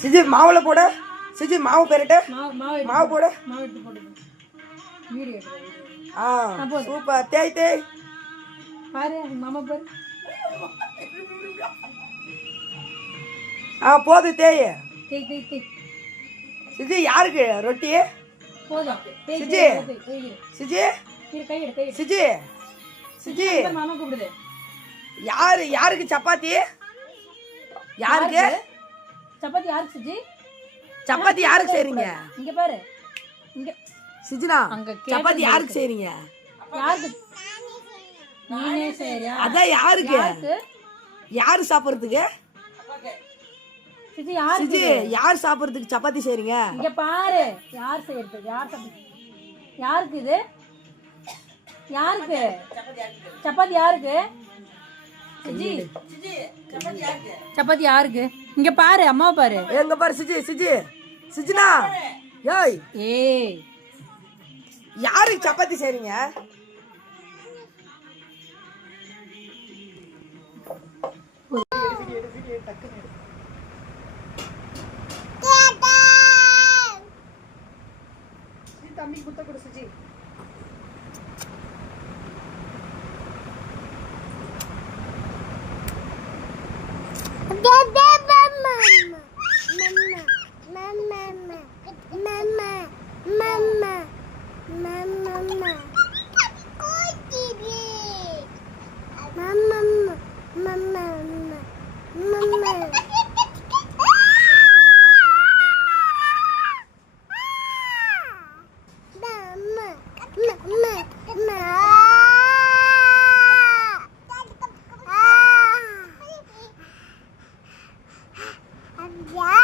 CG மாவுல போட. CG மாவு பெரட்ட. மாவு போட. சூப்பர். தேய் தேய் பாரு மாமா பாரு. போது தேய். தேய் தேய் தேய். சிஜி யாருக்கு ரொட்டி? போதும். சிஜி சிஜி கை எடு கை. சிஜி சிஜி மாமா கூப்பிடுது. யாருக்கு சப்பாத்தி? யாருக்கு சப்பாத்தி? யாருக்கு சிஜி சப்பாத்தி? யாருக்கு செய்றீங்க? இங்க பாரு. இங்க சிஜினா சப்பாத்தி யாருக்கு செய்றீங்க? யாருக்கு? நீனே செய்றியா? அதான் யாருக்கு? யாரு சாப்பிடுறதுக்கு? சிஜி யாருக்கு? சிஜி யார் சாப்பிடுறதுக்கு சப்பாத்தி செய்றீங்க? இங்க பாரு. யார் செய்யறது? யார் சாப்பிடு? யாருக்கு இது? யாருக்கு சப்பாத்தி? யாருக்கு சிஜி? சப்பாத்தி யாருக்கு? இங்க பாரு அம்மா பாரு. எங்க பாரு சிஜி. சிஜி சிஜினா ஏய் ஏய் யாருக்கு சப்பாத்தி செய்றீங்க? தம்பி குத்த கொடு சிஜி. Yeah.